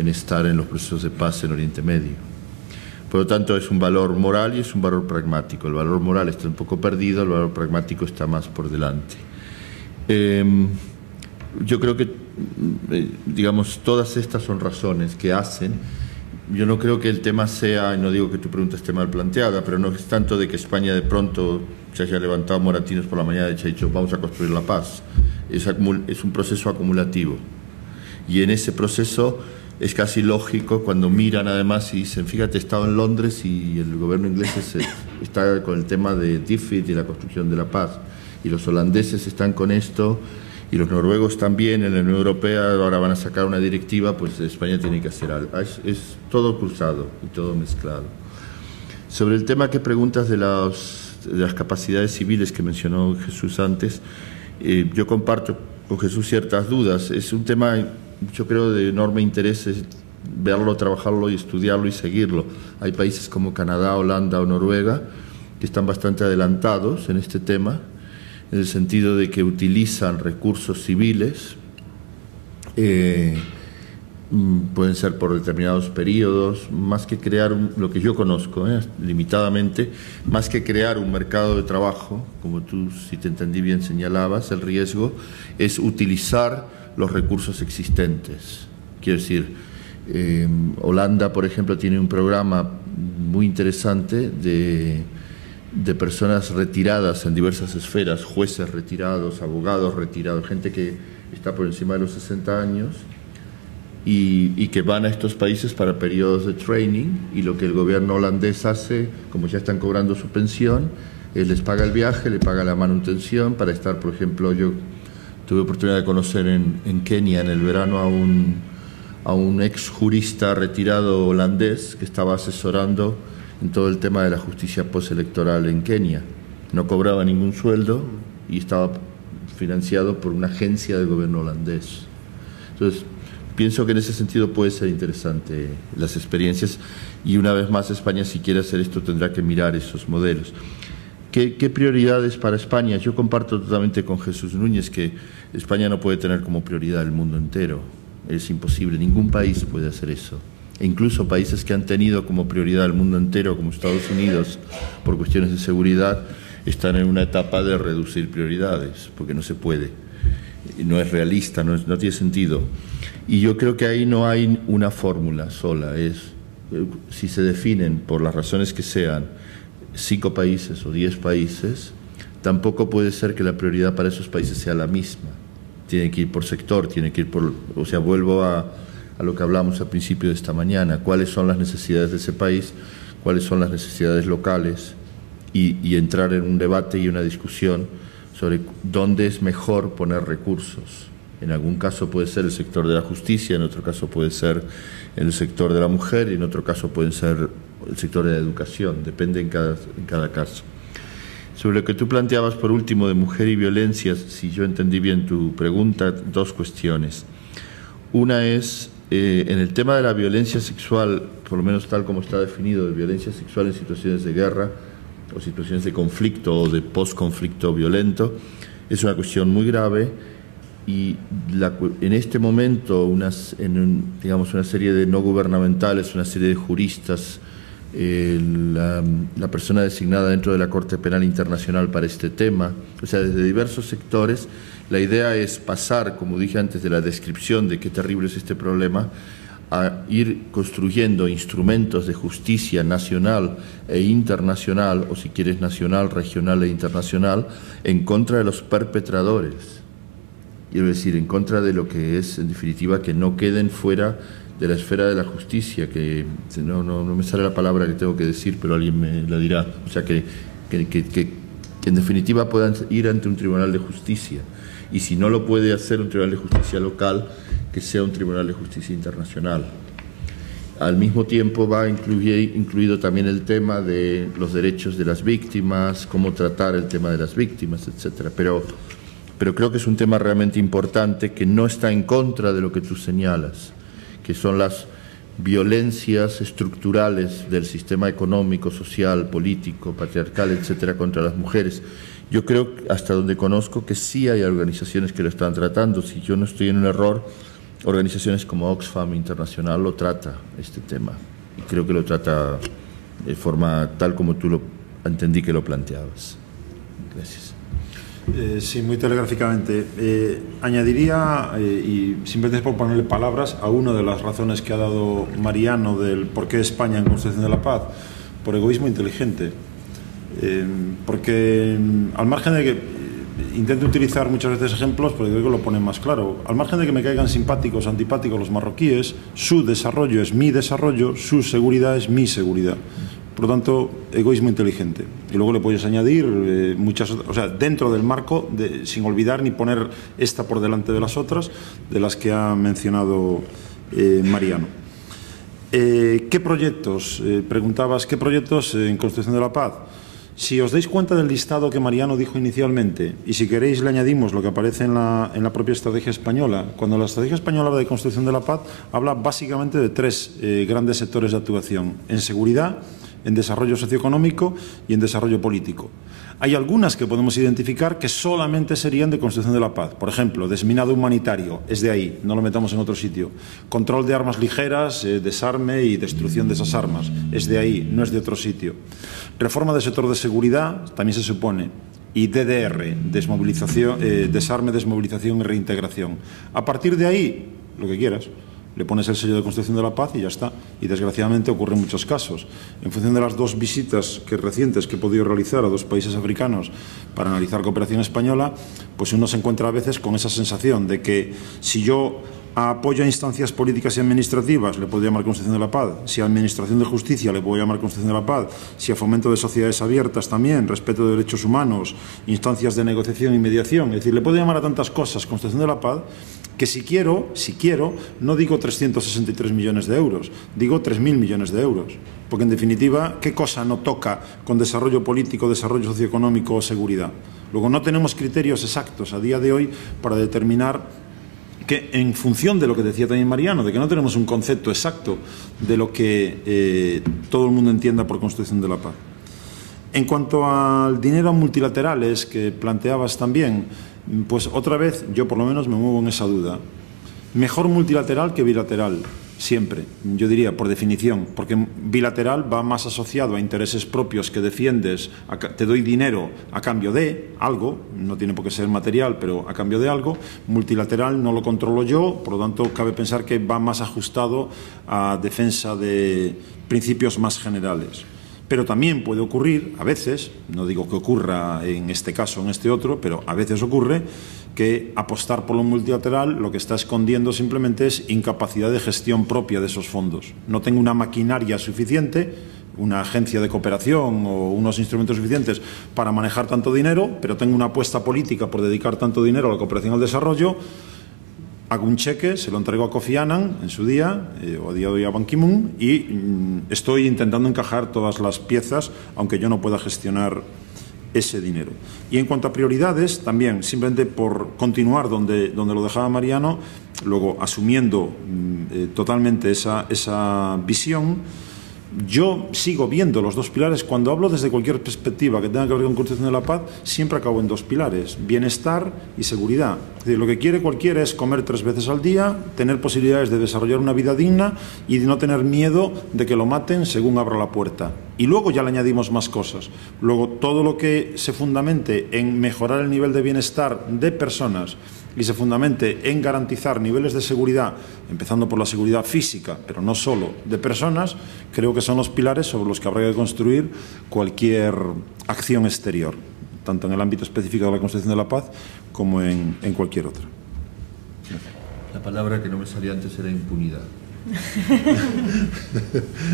en estar en los procesos de paz en Oriente Medio. Por lo tanto, es un valor moral y es un valor pragmático. El valor moral está un poco perdido, el valor pragmático está más por delante. Yo creo que, digamos, todas estas son razones que hacen. Yo no creo que el tema sea, y no digo que tu pregunta esté mal planteada, pero no es tanto de que España de pronto se haya levantado moratinos por la mañana y se ha dicho vamos a construir la paz. Es un proceso acumulativo. Y en ese proceso es casi lógico cuando miran además y dicen, fíjate, he estado en Londres y el gobierno inglés está con el tema de DFID y la construcción de la paz. Y los holandeses están con esto, y los noruegos también, en la Unión Europea ahora van a sacar una directiva, pues España tiene que hacer algo. Es todo cruzado y todo mezclado. Sobre el tema que preguntas de las capacidades civiles que mencionó Jesús antes, yo comparto con Jesús ciertas dudas. Es un tema, yo creo, de enorme interés verlo, trabajarlo y estudiarlo y seguirlo. Hay países como Canadá, Holanda o Noruega que están bastante adelantados en este tema, en el sentido de que utilizan recursos civiles, pueden ser por determinados periodos, más que crear, lo que yo conozco limitadamente, más que crear un mercado de trabajo, como tú, si te entendí bien, señalabas, el riesgo es utilizar los recursos existentes. Quiero decir, Holanda, por ejemplo, tiene un programa muy interesante de personas retiradas en diversas esferas, jueces retirados, abogados retirados, gente que está por encima de los 60 años y que van a estos países para periodos de training, y lo que el gobierno holandés hace, como ya están cobrando su pensión, les paga el viaje, le paga la manutención para estar, por ejemplo, yo tuve oportunidad de conocer en Kenia en el verano a un ex jurista retirado holandés que estaba asesorando en todo el tema de la justicia postelectoral en Kenia. No cobraba ningún sueldo y estaba financiado por una agencia del gobierno holandés. Entonces, pienso que en ese sentido puede ser interesante las experiencias, y una vez más España, si quiere hacer esto, tendrá que mirar esos modelos. ¿Qué prioridades para España? Yo comparto totalmente con Jesús Núñez que España no puede tener como prioridad el mundo entero. Es imposible, ningún país puede hacer eso. E incluso países que han tenido como prioridad el mundo entero, como Estados Unidos, por cuestiones de seguridad, están en una etapa de reducir prioridades, porque no se puede, no es realista, no tiene sentido. Y yo creo que ahí no hay una fórmula sola, si se definen, por las razones que sean, 5 países o 10 países, tampoco puede ser que la prioridad para esos países sea la misma. Tiene que ir por sector, tiene que ir por, o sea, vuelvo a lo que hablamos al principio de esta mañana, cuáles son las necesidades de ese país, cuáles son las necesidades locales, y entrar en un debate y una discusión sobre dónde es mejor poner recursos. En algún caso puede ser el sector de la justicia, en otro caso puede ser el sector de la mujer, y en otro caso puede ser el sector de la educación, depende en cada caso. Sobre lo que tú planteabas por último de mujer y violencia, si yo entendí bien tu pregunta, 2 cuestiones. Una es, en el tema de la violencia sexual, por lo menos tal como está definido, de violencia sexual en situaciones de guerra o situaciones de conflicto o de post-conflicto violento, es una cuestión muy grave, y en este momento digamos una serie de no gubernamentales, una serie de juristas, la persona designada dentro de la Corte Penal Internacional para este tema, o sea, desde diversos sectores, la idea es pasar, como dije antes, de la descripción de qué terrible es este problema, a ir construyendo instrumentos de justicia nacional e internacional, o si quieres nacional, regional e internacional, en contra de los perpetradores. Quiero decir, en contra de lo que es, en definitiva, que no queden fuera de la esfera de la justicia, que no me sale la palabra que tengo que decir, pero alguien me la dirá. O sea, que en definitiva puedan ir ante un tribunal de justicia. Y si no lo puede hacer un tribunal de justicia local, que sea un tribunal de justicia internacional. Al mismo tiempo va incluido también el tema de los derechos de las víctimas, cómo tratar el tema de las víctimas, etcétera. Pero creo que es un tema realmente importante que no está en contra de lo que tú señalas, que son las violencias estructurales del sistema económico, social, político, patriarcal, etcétera, contra las mujeres. Yo creo, hasta donde conozco, que sí hay organizaciones que lo están tratando. Si yo no estoy en un error, organizaciones como Oxfam Internacional lo trata, este tema, y creo que lo trata de forma tal como tú lo entendí que lo planteabas. Gracias. Sí, muy telegráficamente. Añadiría, y simplemente por ponerle palabras, a una de las razones que ha dado Mariano del por qué España en construcción de la paz, por egoísmo inteligente. Porque al margen de que intento utilizar muchas veces ejemplos, porque creo que lo ponen más claro, al margen de que me caigan simpáticos o antipáticos los marroquíes, su desarrollo es mi desarrollo, su seguridad es mi seguridad. Por lo tanto, egoísmo inteligente. Y luego le puedes añadir muchas otras, o sea, dentro del marco, sin olvidar ni poner esta por delante de las otras, de las que ha mencionado Mariano. ¿Qué proyectos? Preguntabas, ¿qué proyectos en construcción de la paz? Si os dais cuenta del listado que Mariano dijo inicialmente, y si queréis le añadimos lo que aparece en la propia estrategia española, cuando la estrategia española habla de construcción de la paz, habla básicamente de tres grandes sectores de actuación: en seguridad, en desarrollo socioeconómico y en desarrollo político. Hay algunas que podemos identificar que solamente serían de construcción de la paz. Por ejemplo, desminado humanitario, es de ahí, no lo metamos en otro sitio. Control de armas ligeras, desarme y destrucción de esas armas, es de ahí, no es de otro sitio. Reforma del sector de seguridad, también se supone. Y DDR, desarme, desmovilización y reintegración. A partir de ahí, lo que quieras. Le pones el sello de construcción de la paz y ya está. Y desgraciadamente ocurre en muchos casos. En función de las dos visitas recientes que he podido realizar a dos países africanos para analizar cooperación española, pues uno se encuentra a veces con esa sensación de que si yo apoyo a instancias políticas y administrativas le puedo llamar construcción de la paz, si a administración de justicia le puedo llamar construcción de la paz, si a fomento de sociedades abiertas también, respeto de derechos humanos, instancias de negociación y mediación, es decir, le puedo llamar a tantas cosas construcción de la paz, que si quiero, no digo 363 millones de euros, digo 3.000 millones de euros. Porque, en definitiva, ¿qué cosa no toca con desarrollo político, desarrollo socioeconómico o seguridad? Luego, no tenemos criterios exactos a día de hoy para determinar que, en función de lo que decía también Mariano, de que no tenemos un concepto exacto de lo que todo el mundo entienda por construcción de la paz. En cuanto al dinero multilaterales que planteabas también, pues otra vez yo por lo menos me muevo en esa duda. Mejor multilateral que bilateral, siempre, yo diría, por definición, porque bilateral va más asociado a intereses propios que defiendes, te doy dinero a cambio de algo, no tiene por qué ser material, pero a cambio de algo. Multilateral no lo controlo yo, por lo tanto cabe pensar que va más ajustado a defensa de principios más generales. Pero también puede ocurrir, a veces, no digo que ocurra en este caso o en este otro, pero a veces ocurre que apostar por lo multilateral lo que está escondiendo simplemente es incapacidad de gestión propia de esos fondos. No tengo una maquinaria suficiente, una agencia de cooperación o unos instrumentos suficientes para manejar tanto dinero, pero tengo una apuesta política por dedicar tanto dinero a la cooperación al desarrollo. Hago un cheque, se lo entrego a Kofi Annan en su día, o a día de hoy a Ban Ki-moon, y estoy intentando encajar todas las piezas, aunque yo no pueda gestionar ese dinero. Y en cuanto a prioridades, también, simplemente por continuar donde lo dejaba Mariano, luego asumiendo totalmente esa visión, yo sigo viendo los dos pilares. Cuando hablo desde cualquier perspectiva que tenga que ver con construcción de la paz, siempre acabo en dos pilares: bienestar y seguridad. Es decir, lo que quiere cualquiera es comer 3 veces al día, tener posibilidades de desarrollar una vida digna y de no tener miedo de que lo maten según abra la puerta. Y luego ya le añadimos más cosas. Luego, todo lo que se fundamente en mejorar el nivel de bienestar de personas y se fundamente en garantizar niveles de seguridad, empezando por la seguridad física, pero no solo de personas, creo que son los pilares sobre los que habrá que construir cualquier acción exterior, tanto en el ámbito específico de la construcción de la paz como en cualquier otra. La palabra que no me salía antes era impunidad.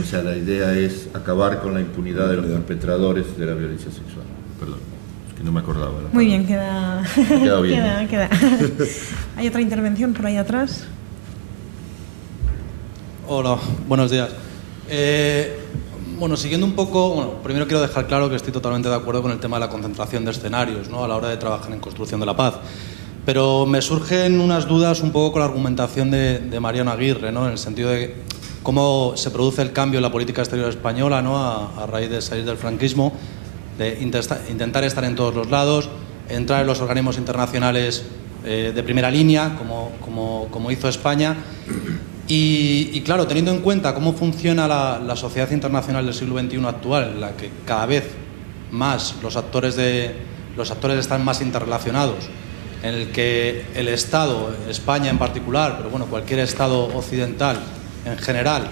O sea, la idea es acabar con la impunidad de los perpetradores de la violencia sexual. Perdón, es que no me acordaba. Muy bien, queda bien. Queda. ¿Hay otra intervención por ahí atrás? Hola, buenos días. Bueno, siguiendo un poco, primero quiero dejar claro que estoy totalmente de acuerdo con el tema de la concentración de escenarios, ¿no?, a la hora de trabajar en construcción de la paz. Pero me surgen unas dudas un poco con la argumentación de Mariano Aguirre, ¿no?, en el sentido de cómo se produce el cambio en la política exterior española, ¿no?, a raíz de salir del franquismo, de intentar estar en todos los lados, entrar en los organismos internacionales de primera línea, como hizo España. Y claro, teniendo en cuenta cómo funciona la sociedad internacional del siglo XXI actual, en la que cada vez más los actores están más interrelacionados, en el que el Estado, España en particular, pero bueno, cualquier Estado occidental en general,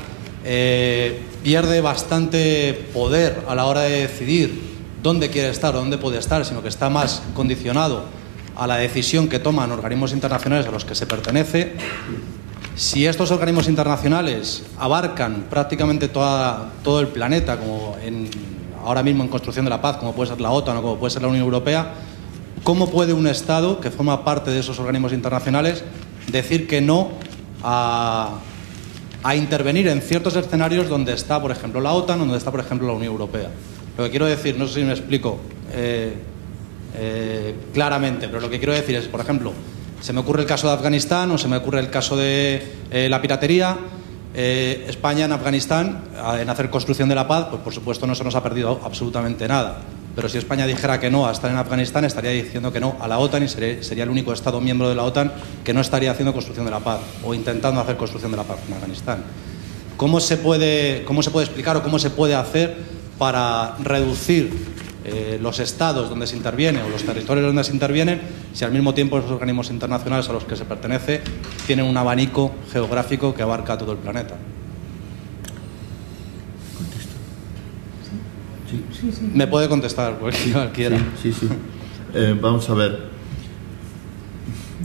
pierde bastante poder a la hora de decidir dónde quiere estar o dónde puede estar, sino que está más condicionado a la decisión que toman organismos internacionales a los que se pertenece. Si estos organismos internacionales abarcan prácticamente todo el planeta, como ahora mismo en construcción de la paz, como puede ser la OTAN o como puede ser la Unión Europea, ¿cómo puede un Estado que forma parte de esos organismos internacionales decir que no a intervenir en ciertos escenarios donde está, por ejemplo, la OTAN o donde está, por ejemplo, la Unión Europea? Lo que quiero decir, no sé si me explico claramente, pero lo que quiero decir es, por ejemplo, se me ocurre el caso de Afganistán o se me ocurre el caso de la piratería. España en Afganistán, en hacer construcción de la paz, pues por supuesto no se nos ha perdido absolutamente nada. Pero si España dijera que no a estar en Afganistán, estaría diciendo que no a la OTAN y sería el único Estado miembro de la OTAN que no estaría haciendo construcción de la paz o intentando hacer construcción de la paz en Afganistán. ¿Cómo se puede explicar o cómo se puede hacer para reducir los estados donde se interviene o los territorios donde se intervienen, si al mismo tiempo esos organismos internacionales a los que se pertenece tienen un abanico geográfico que abarca todo el planeta? ¿Contesto? Sí. Me puede contestar cualquiera. Sí. Vamos a ver.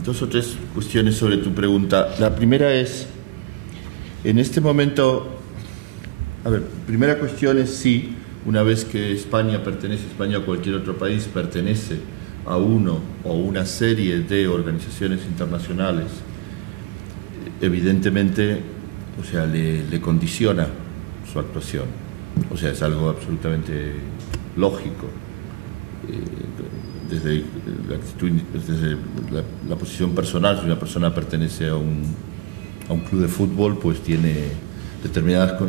2 o 3 cuestiones sobre tu pregunta. La primera es, en este momento, primera cuestión es sí. Una vez que España o cualquier otro país pertenece a uno o una serie de organizaciones internacionales, evidentemente, le condiciona su actuación. Es algo absolutamente lógico. Desde la posición personal, si una persona pertenece a un club de fútbol, pues tiene determinadas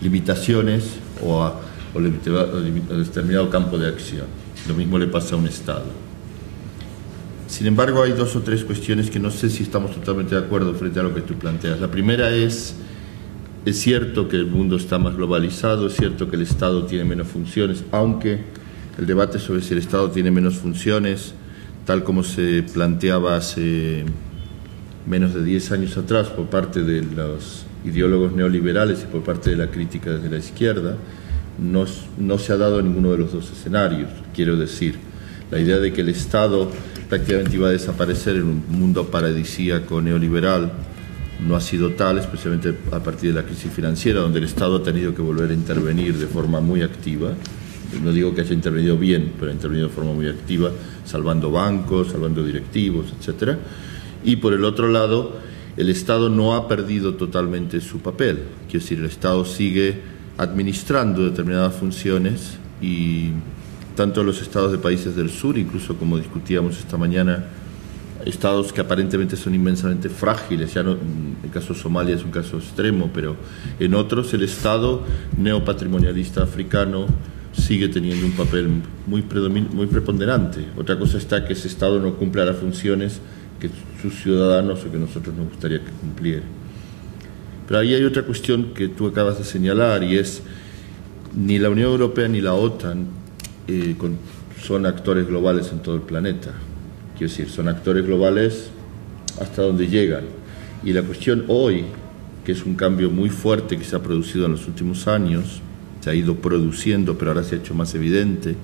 limitaciones o a determinado campo de acción. Lo mismo le pasa a un Estado. Sin embargo, hay 2 o 3 cuestiones que no sé si estamos totalmente de acuerdo frente a lo que tú planteas. La primera es cierto que el mundo está más globalizado, es cierto que el Estado tiene menos funciones, aunque el debate sobre si el Estado tiene menos funciones, tal como se planteaba hace menos de 10 años atrás por parte de los ideólogos neoliberales y por parte de la crítica desde la izquierda, no se ha dado en ninguno de los 2 escenarios. Quiero decir, la idea de que el Estado prácticamente iba a desaparecer en un mundo paradisíaco neoliberal no ha sido tal, especialmente a partir de la crisis financiera, donde el Estado ha tenido que volver a intervenir de forma muy activa. No digo que haya intervenido bien, pero ha intervenido de forma muy activa, salvando bancos, salvando directivos, etc. Y por el otro lado, el Estado no ha perdido totalmente su papel. Quiero decir, el Estado sigue administrando determinadas funciones y tanto los estados de países del sur, incluso como discutíamos esta mañana, estados que aparentemente son inmensamente frágiles, ya no, en el caso de Somalia es un caso extremo, pero en otros el Estado neopatrimonialista africano sigue teniendo un papel muy preponderante. Otra cosa está que ese Estado no cumpla las funciones que sus ciudadanos o que nosotros nos gustaría que cumpliera. Pero ahí hay otra cuestión que tú acabas de señalar, y es ni la Unión Europea ni la OTAN son actores globales en todo el planeta. Quiero decir, son actores globales hasta donde llegan. Y la cuestión hoy, que es un cambio muy fuerte que se ha producido en los últimos años, se ha ido produciendo, pero ahora se ha hecho más evidente,